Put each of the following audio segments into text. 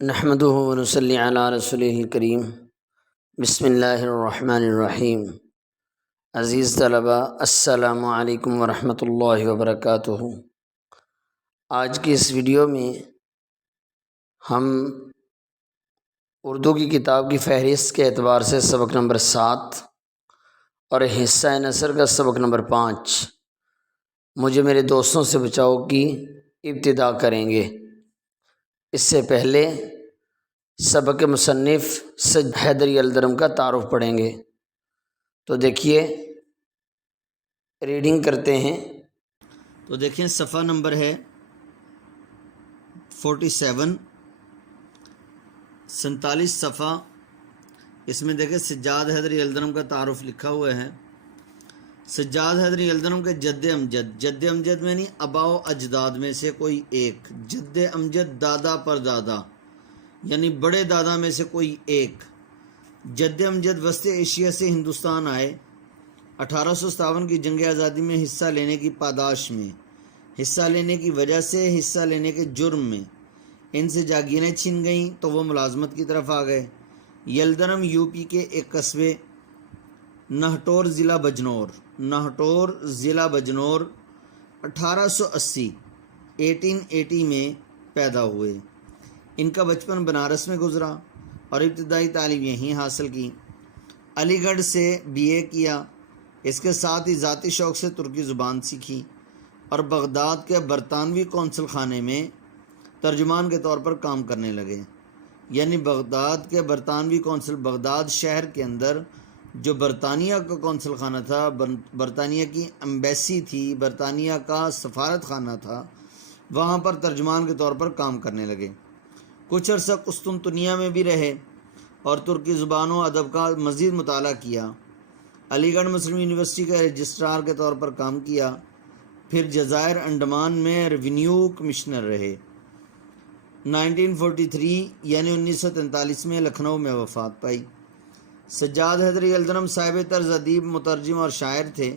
نحمده ونصلی علی رسولہ الکریم۔ بسم اللہ الرحمن الرحیم۔ عزیز طلبہ، السلام علیکم ورحمۃ اللہ وبرکاتہ۔ آج کی اس ویڈیو میں ہم اردو کی کتاب کی فہرست کے اعتبار سے سبق نمبر 7 اور حصہ نثر کا سبق نمبر 5 مجھے میرے دوستوں سے بچاؤ کی ابتدا کریں گے۔ اس سے پہلے سبق مصنف سید حیدری الدرم کا تعارف پڑھیں گے۔ تو دیکھیے، ریڈنگ کرتے ہیں۔ تو دیکھیں صفحہ نمبر ہے 47 صفحہ۔ اس میں دیکھیں سجاد حیدری الدرم کا تعارف لکھا ہوا ہے۔ سجاد حیدری الدرم کے جد امجد میں نہیں، آبا و اجداد میں سے کوئی ایک۔ جد امجد دادا پر دادا، یعنی بڑے دادا میں سے کوئی ایک۔ جد امجد وسط ایشیا سے ہندوستان آئے 1857 کی جنگ آزادی میں حصہ لینے کی پاداش میں، حصہ لینے کی وجہ سے، حصہ لینے کے جرم میں ان سے جاگیریں چھن گئیں تو وہ ملازمت کی طرف آ گئے۔ یلدرم یو پی کے ایک قصبے نہٹور ضلع بجنور 1880 میں پیدا ہوئے۔ ان کا بچپن بنارس میں گزرا اور ابتدائی تعلیم یہیں حاصل کی۔ علی گڑھ سے BA کیا۔ اس کے ساتھ ہی ذاتی شوق سے ترکی زبان سیکھی اور بغداد کے برطانوی قونصل خانے میں ترجمان کے طور پر کام کرنے لگے۔ یعنی بغداد کے برطانوی قونصل، بغداد شہر کے اندر جو برطانیہ کا قونصل خانہ تھا، برطانیہ کی ایمبیسی تھی، برطانیہ کا سفارت خانہ تھا، وہاں پر ترجمان کے طور پر کام کرنے لگے۔ کچھ عرصہ قسطنطنیہ میں بھی رہے اور ترکی زبان و ادب کا مزید مطالعہ کیا۔ علی گڑھ مسلم یونیورسٹی کا رجسٹرار کے طور پر کام کیا، پھر جزائر انڈمان میں ریونیو کمشنر رہے۔ 1943 یعنی 1943 میں لکھنؤ میں وفات پائی۔ سجاد حیدری الدرم صاحب طرز ادیب، مترجم اور شاعر تھے۔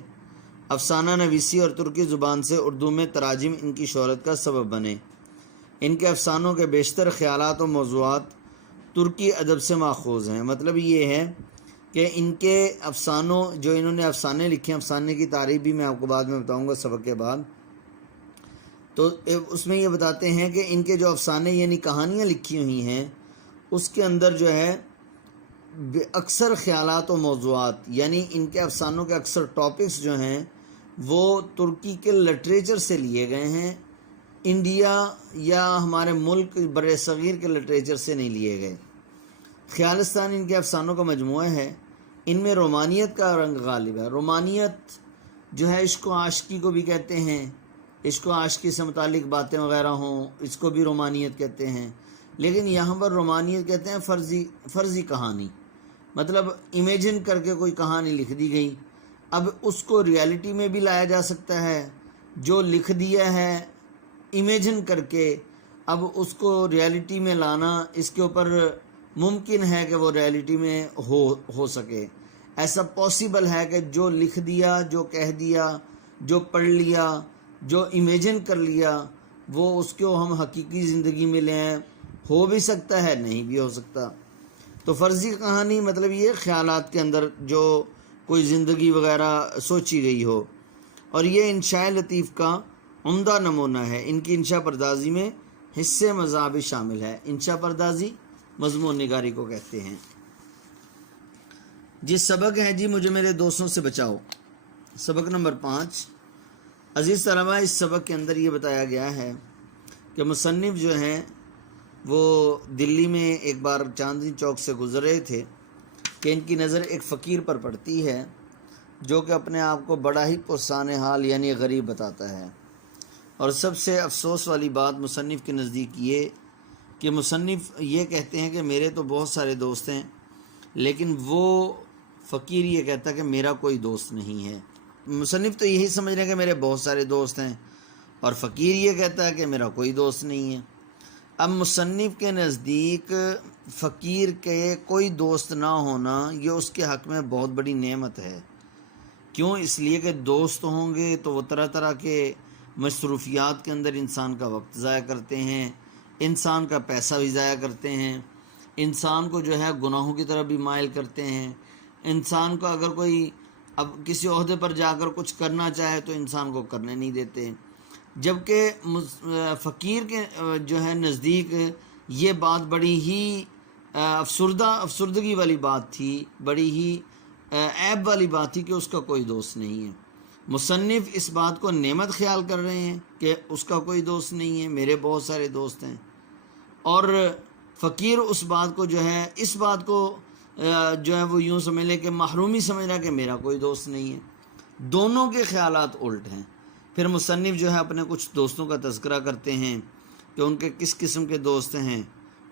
افسانہ نویسی اور ترکی زبان سے اردو میں تراجم ان کی شہرت کا سبب بنے۔ ان کے افسانوں کے بیشتر خیالات و موضوعات ترکی ادب سے ماخوذ ہیں۔ مطلب یہ ہے کہ ان کے افسانوں، جو انہوں نے افسانے لکھے ہیں، افسانے کی تعریف بھی میں آپ کو بعد میں بتاؤں گا سبق کے بعد، تو اس میں یہ بتاتے ہیں کہ ان کے جو افسانے یعنی کہانیاں لکھی ہوئی ہیں، اس کے اندر جو ہے اکثر خیالات و موضوعات، یعنی ان کے افسانوں کے اکثر ٹاپکس جو ہیں وہ ترکی کے لٹریچر سے لیے گئے ہیں، انڈیا یا ہمارے ملک بر صغیر کے لٹریچر سے نہیں لیے گئے۔ خیالستان ان کے افسانوں کا مجموعہ ہے۔ ان میں رومانیت کا رنگ غالب ہے۔ رومانیت جو ہے عشق و عاشقی کو بھی کہتے ہیں، عشق و عاشقی سے متعلق باتیں وغیرہ ہوں، اس کو بھی رومانیت کہتے ہیں۔ لیکن یہاں پر رومانیت کہتے ہیں فرضی کہانی، مطلب امیجن کر کے کوئی کہانی لکھ دی گئی۔ اب اس کو ریالٹی میں بھی لایا جا سکتا ہے، جو لکھ دیا ہے امیجن کر کے، اب اس کو ریالٹی میں لانا، اس کے اوپر ممکن ہے کہ وہ ریالٹی میں ہو سکے۔ ایسا پاسبل ہے کہ جو لکھ دیا، جو کہہ دیا، جو پڑھ لیا، جو امیجن کر لیا، وہ اس کو ہم حقیقی زندگی میں لیں، ہو بھی سکتا ہے، نہیں بھی ہو سکتا۔ تو فرضی کہانی مطلب یہ خیالات کے اندر جو کوئی زندگی وغیرہ سوچی گئی ہو، اور یہ انشاء لطیف کا عمدہ نمونہ ہے۔ ان کی انشاء پردازی میں حصے مزاح بھی شامل ہے۔ انشاء پردازی مضمون نگاری کو کہتے ہیں۔ جس سبق ہے جی مجھے میرے دوستوں سے بچاؤ، سبق نمبر 5۔ عزیز طلبہ، اس سبق کے اندر یہ بتایا گیا ہے کہ مصنف جو ہیں وہ دلی میں ایک بار چاندنی چوک سے گزر رہے تھے کہ ان کی نظر ایک فقیر پر پڑتی ہے جو کہ اپنے آپ کو بڑا ہی پرسان حال یعنی غریب بتاتا ہے۔ اور سب سے افسوس والی بات مصنف کے نزدیک یہ کہ مصنف یہ کہتے ہیں کہ میرے تو بہت سارے دوست ہیں، لیکن وہ فقیر یہ کہتا ہے کہ میرا کوئی دوست نہیں ہے۔ مصنف تو یہی سمجھ رہے ہیں کہ میرے بہت سارے دوست ہیں، اور فقیر یہ کہتا ہے کہ میرا کوئی دوست نہیں ہے۔ اب مصنف کے نزدیک فقیر کے کوئی دوست نہ ہونا یہ اس کے حق میں بہت بڑی نعمت ہے۔ کیوں؟ اس لیے کہ دوست ہوں گے تو وہ طرح طرح کے مصروفیات کے اندر انسان کا وقت ضائع کرتے ہیں، انسان کا پیسہ بھی ضائع کرتے ہیں، انسان کو جو ہے گناہوں کی طرف بھی مائل کرتے ہیں، انسان کو اگر کوئی اب کسی عہدے پر جا کر کچھ کرنا چاہے تو انسان کو کرنے نہیں دیتے، جبکہ فقیر کے جو ہے نزدیک یہ بات بڑی ہی افسردگی والی بات تھی، بڑی ہی عیب والی بات تھی کہ اس کا کوئی دوست نہیں ہے۔ مصنف اس بات کو نعمت خیال کر رہے ہیں کہ اس کا کوئی دوست نہیں ہے، میرے بہت سارے دوست ہیں، اور فقیر اس بات کو جو ہے اس بات کو جو ہے وہ یوں سمجھ لے کہ محرومی سمجھ رہا ہے کہ میرا کوئی دوست نہیں ہے۔ دونوں کے خیالات الٹ ہیں۔ پھر مصنف جو ہے اپنے کچھ دوستوں کا تذکرہ کرتے ہیں کہ ان کے کس قسم کے دوست ہیں،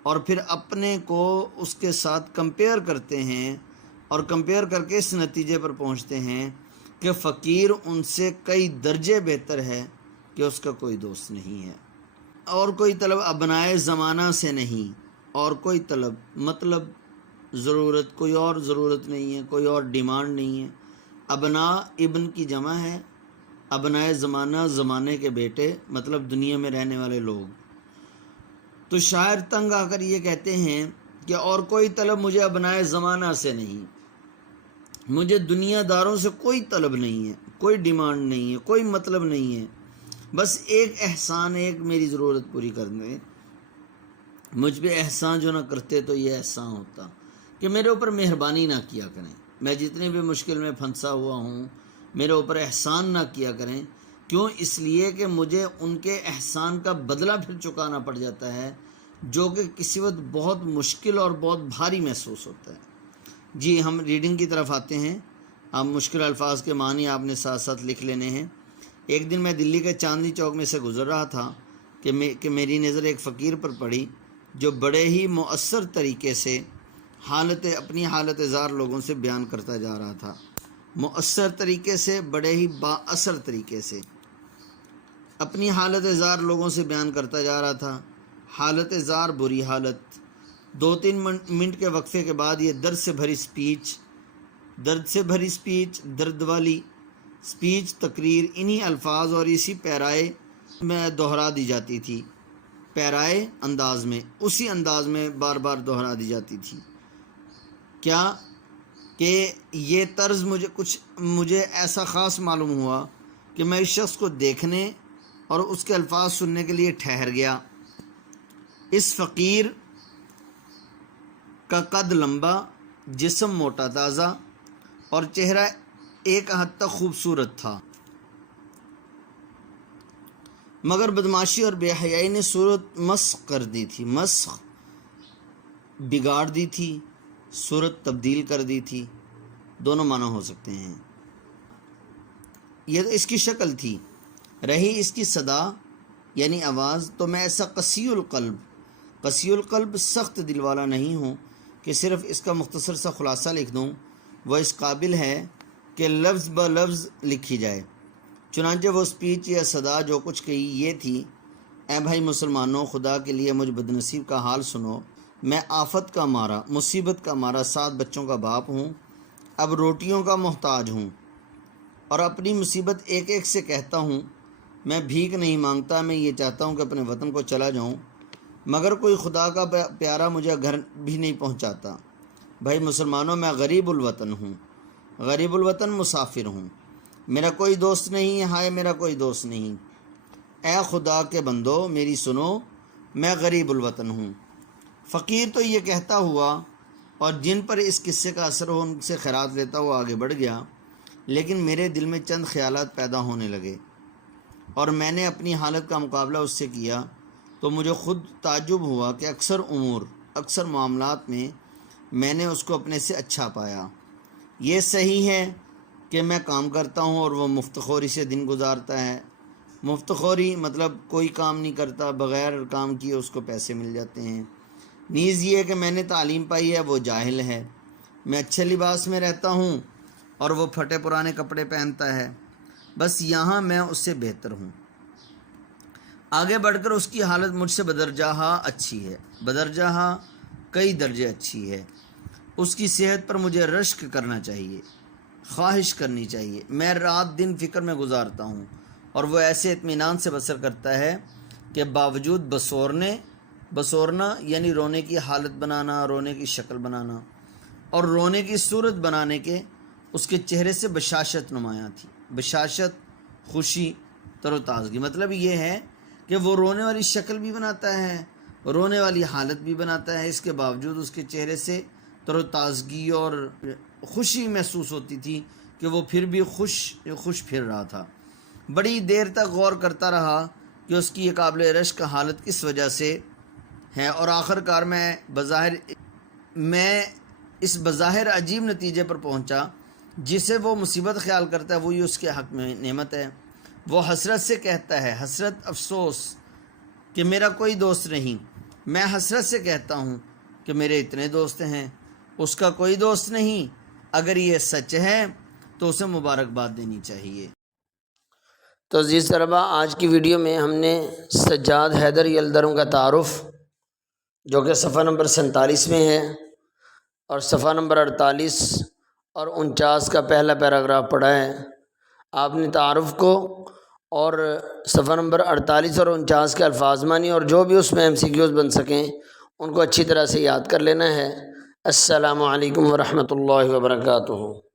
اور پھر اپنے کو اس کے ساتھ کمپیئر کرتے ہیں، اور کمپیئر کر کے اس نتیجے پر پہنچتے ہیں کہ فقیر ان سے کئی درجے بہتر ہے کہ اس کا کوئی دوست نہیں ہے۔ اور کوئی طلب ابنائے زمانہ سے نہیں، اور کوئی طلب مطلب ضرورت، کوئی اور ضرورت نہیں ہے، کوئی اور ڈیمانڈ نہیں ہے۔ ابنا ابن کی جمع ہے، ابنائے زمانہ زمانے کے بیٹے، مطلب دنیا میں رہنے والے لوگ۔ تو شاعر تنگ آ کر یہ کہتے ہیں کہ اور کوئی طلب مجھے ابنائے زمانہ سے نہیں، مجھے دنیا داروں سے کوئی طلب نہیں ہے، کوئی ڈیمانڈ نہیں ہے، کوئی مطلب نہیں ہے، بس ایک احسان، ایک میری ضرورت پوری کر دیں۔ مجھ پہ احسان جو نہ کرتے تو یہ احسان ہوتا کہ میرے اوپر مہربانی نہ کیا کریں، میں جتنی بھی مشکل میں پھنسا ہوا ہوں میرے اوپر احسان نہ کیا کریں۔ کیوں؟ اس لیے کہ مجھے ان کے احسان کا بدلہ پھر چکانا پڑ جاتا ہے، جو کہ کسی وقت بہت مشکل اور بہت بھاری محسوس ہوتا ہے۔ جی ہم ریڈنگ کی طرف آتے ہیں۔ اب مشکل الفاظ کے معنی آپ نے ساتھ ساتھ لکھ لینے ہیں۔ ایک دن میں دلی کے چاندنی چوک میں سے گزر رہا تھا کہ میری نظر ایک فقیر پر پڑی جو بڑے ہی مؤثر طریقے سے اپنی حالت زار لوگوں سے بیان کرتا جا رہا تھا، مؤثر طریقے سے، بڑے ہی با اثر طریقے سے اپنی حالت زار لوگوں سے بیان کرتا جا رہا تھا۔ حالت زار بری حالت۔ 2-3 منٹ کے وقفے کے بعد یہ درد سے بھری سپیچ، درد والی سپیچ، تقریر انہی الفاظ اور اسی پیرائے میں دہرا دی جاتی تھی، پیرائے انداز میں، اسی انداز میں بار بار دہرا دی جاتی تھی۔ کیا کہ یہ طرز مجھے ایسا خاص معلوم ہوا کہ میں اس شخص کو دیکھنے اور اس کے الفاظ سننے کے لیے ٹھہر گیا۔ اس فقیر کا قد لمبا، جسم موٹا تازہ، اور چہرہ ایک حد تک خوبصورت تھا، مگر بدماشی اور بے حیائی نے صورت مسخ کر دی تھی، مسخ بگاڑ دی تھی، صورت تبدیل کر دی تھی۔ دونوں معنی ہو سکتے ہیں۔ یہ تو اس کی شکل تھی، رہی اس کی صدا یعنی آواز تو میں ایسا قسی القلب سخت دل والا نہیں ہوں کہ صرف اس کا مختصر سا خلاصہ لکھ دوں، وہ اس قابل ہے کہ لفظ بہ لفظ لکھی جائے۔ چنانچہ وہ سپیچ یا صدا جو کچھ کہی یہ تھی: اے بھائی مسلمانوں، خدا کے لیے مجھ بدنصیب کا حال سنو، میں آفت کا مارا، مصیبت کا مارا 7 بچوں کا باپ ہوں، اب روٹیوں کا محتاج ہوں، اور اپنی مصیبت ایک ایک سے کہتا ہوں۔ میں بھیک نہیں مانگتا، میں یہ چاہتا ہوں کہ اپنے وطن کو چلا جاؤں، مگر کوئی خدا کا پیارا مجھے گھر بھی نہیں پہنچاتا۔ بھائی مسلمانوں، میں غریب الوطن ہوں، غریب الوطن مسافر ہوں، میرا کوئی دوست نہیں، ہائے میرا کوئی دوست نہیں۔ اے خدا کے بندو میری سنو، میں غریب الوطن ہوں۔ فقیر تو یہ کہتا ہوا اور جن پر اس قصے کا اثر ہو ان سے خیرات لیتا ہوا آگے بڑھ گیا، لیکن میرے دل میں چند خیالات پیدا ہونے لگے، اور میں نے اپنی حالت کا مقابلہ اس سے کیا تو مجھے خود تعجب ہوا کہ اکثر معاملات میں نے اس کو اپنے سے اچھا پایا۔ یہ صحیح ہے کہ میں کام کرتا ہوں اور وہ مفتخوری سے دن گزارتا ہے۔ مفتخوری مطلب کوئی کام نہیں کرتا، بغیر کام کیے اس کو پیسے مل جاتے ہیں۔ نیز یہ کہ میں نے تعلیم پائی ہے، وہ جاہل ہے۔ میں اچھے لباس میں رہتا ہوں اور وہ پھٹے پرانے کپڑے پہنتا ہے، بس یہاں میں اس سے بہتر ہوں۔ آگے بڑھ کر اس کی حالت مجھ سے بدرجہ اچھی ہے، بدرجہ کئی درجے اچھی ہے۔ اس کی صحت پر مجھے رشک کرنا چاہیے، خواہش کرنی چاہیے۔ میں رات دن فکر میں گزارتا ہوں اور وہ ایسے اطمینان سے بسر کرتا ہے کہ باوجود بسورنے بسورنا یعنی رونے کی حالت بنانا، رونے کی شکل بنانا، اور رونے کی صورت بنانے کے اس کے چہرے سے بشاشت نمایاں تھی۔ بشاشت، خوشی، تر و تازگی، مطلب یہ ہے کہ وہ رونے والی شکل بھی بناتا ہے، رونے والی حالت بھی بناتا ہے، اس کے باوجود اس کے چہرے سے تر و تازگی اور خوشی محسوس ہوتی تھی کہ وہ پھر بھی خوش پھر رہا تھا۔ بڑی دیر تک غور کرتا رہا کہ اس کی یہ قابل رشک حالت کس وجہ سے ہے، اور آخر کار میں اس بظاہر عجیب نتیجے پر پہنچا، جسے وہ مصیبت خیال کرتا ہے وہی اس کے حق میں نعمت ہے۔ وہ حسرت سے کہتا ہے، حسرت، افسوس کہ میرا کوئی دوست نہیں۔ میں حسرت سے کہتا ہوں کہ میرے اتنے دوست ہیں، اس کا کوئی دوست نہیں۔ اگر یہ سچ ہے تو اسے مبارکباد دینی چاہیے۔ تو عزیز طلبہ، آج کی ویڈیو میں ہم نے سجاد حیدر یلدرم کا تعارف، جو کہ صفحہ نمبر 47 میں ہے، اور صفحہ نمبر 48 اور 49 کا پہلا پیراگراف پڑھا ہے۔ آپ نے تعارف کو اور صفحہ نمبر 48 اور 49 کے الفاظ مانی اور جو بھی اس میں MCQs بن سکیں ان کو اچھی طرح سے یاد کر لینا ہے۔ السلام علیکم ورحمۃ اللہ وبرکاتہ۔